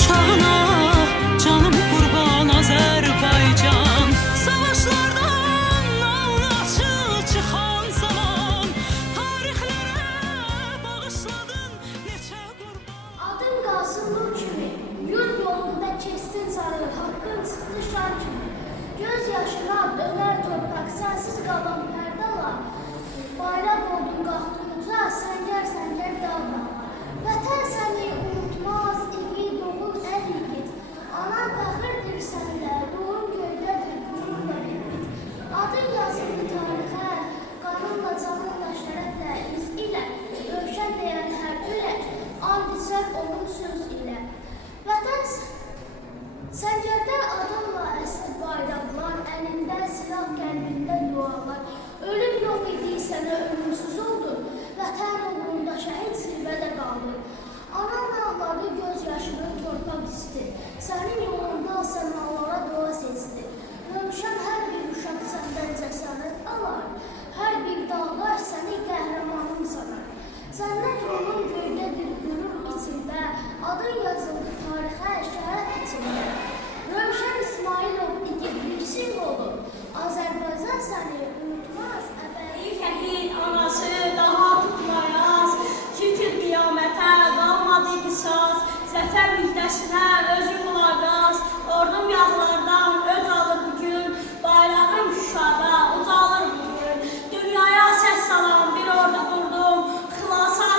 uçağına, canım kurban Azerbaycan. Savaşlardan anlaşı çıkan zaman, tarihlere bağışladın neçe kurban. Adın qalsın nur kimi, yurt yolunda kestin sarı, haqqın çıxdı şan kimi. Göz yaşına döner torpaq, sensiz qalan pərdalar. Bayraq oldun qalxdın uca, səngər səngər dağlar. Vətən səni unutmaz, igid oğul ər yigit. Anan fəxirdir sənlə, ruhun göydədir, qürurla bitbit. Adın yazıldı tarixə, qanınla, canınla, şərəflə, iz ilə. Rövşən deyər hər ürək, and içər onun söz ilə. Vətən səngərdə adınla əsir bayraqlar, əlində silah, qəlbində dualar. Ölüm yox idi sənə, ölümsüz oldun. Vətən uğrunda şəhid zirvədə qaldı. Anan ağladı, göz yaşını torpaq isti. Sənin yolunda səmalara dua seçdi. Rövşən hər bir uşaq səndən cəsarət alar. Hər bir dağlar səni qəhrəmanın sanar. Səndən yolun göydədir, qürur içində. Adın yazıldı tarixə, şəhət içində. Rövşən İsmailov igidlik simvolu. Azərbaycan səni unutmaz, əbədi Şəhid anası daha tutmayaz, kitir qiyamətə qalmadı qisas, zəfər müjdəsinə özü qulaqas, ordum yağlardan öz alır bugün, bayrağım Şuşada ucalır bugün. Dünyaya səs salan bir ordu qurdum, xilasa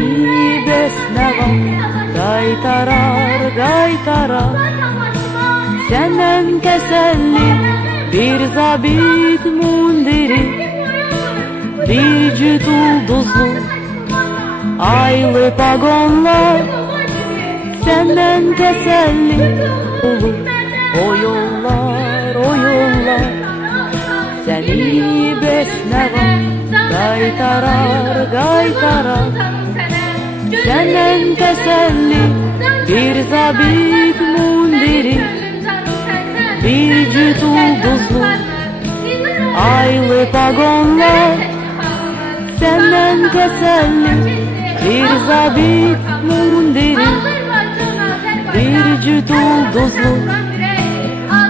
Seni besneva qaytarar Senden teselli bir zabit mundiri Bir cüt ulduzlu aylı pagonlar Senden teselli olur o yollar Seni besneva qaytarar Senden teselli bir zabit mundiri Bir cüt ulduzlu aylı pagonlar Senden teselli bir zabit mundiri Bir cüt ulduzlu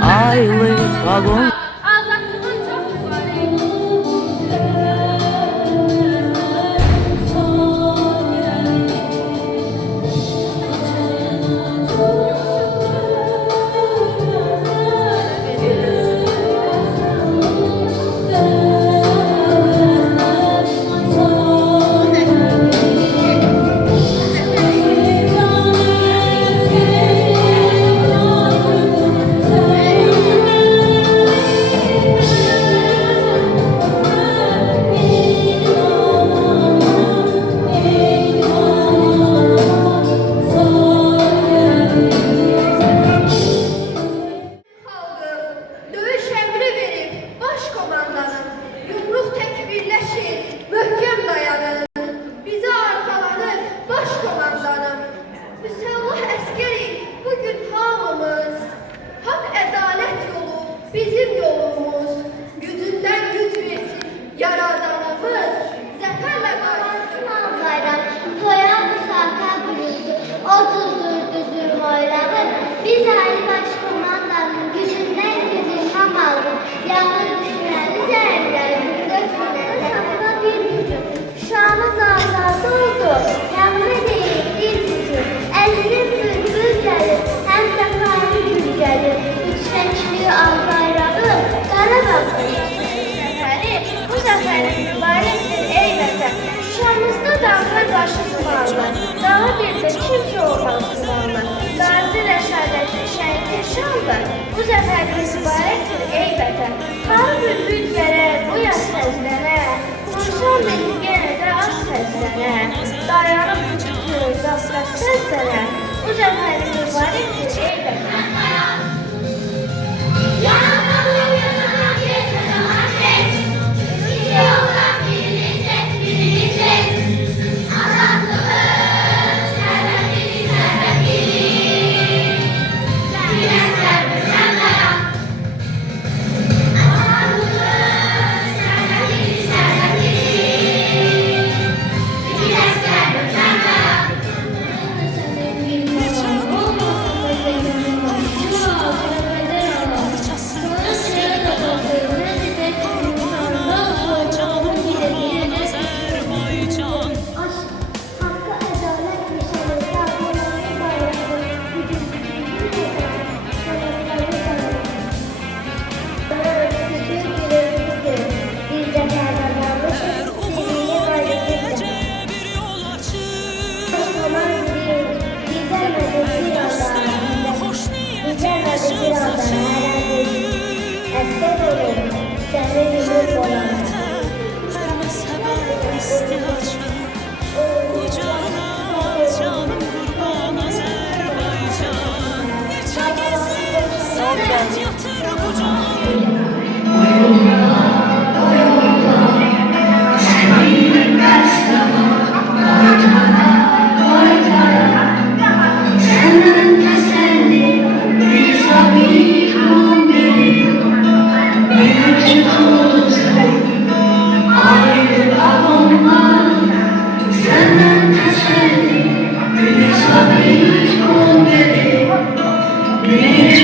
aylı pagonlar Dövüş emri verib baş komandanım. Yumruq tək birləşir, möhkəm dayanın. Bizə arxalanır baş komandanım. Müsəllah əskəri bugün hamımız. Hak ədalət yolu bizim yolumuz. Gücündən güc versin yaradanımız. Zəfərlə qaysın Bayram, toya bu saata büründü. Otuzdur düzür oylağı. Biz Ali Başkomandanın gücünden gücünden aldık. Yağmur düşmeli zerrler, dökmeli sapına bir gücüm. Şahımız azad oldu, yanlı değil bir gücüm. Elinin bülbül gelir, hem sefari gül gelir. Yüksekliği al bayrağı, Qarabağ seferi. Bu seferin mübarektir ey vətən. Şuşamızda dağlar başı zumanlar. Dağı bir de kimse olmaz zumanlar. Gazi rəşadətli şəhiddir şanlar. Bu zəfərimiz mübarəkdir ey vətən. Har bülbül gələr bu yaz səslənə. Uçsan dedi yenə də az səslənə. Dayanıb tutur qasqat səslənə. Bu zəfərimiz mübarəkdir ey vətən. Senden teselli, bir sabit kul beni, bir